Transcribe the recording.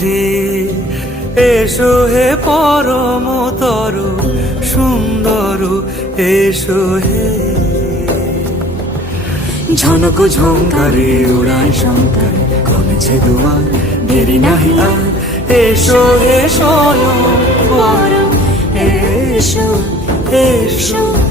হে এসো হে পরমতর সুন্দর এসো হে। ঝনক ঝঙ্কারে উড়ায় শঙ্কার কমেছে দুয়ার দেরি নাহি আর এসো হে স্বয়ং বর এসো এসো।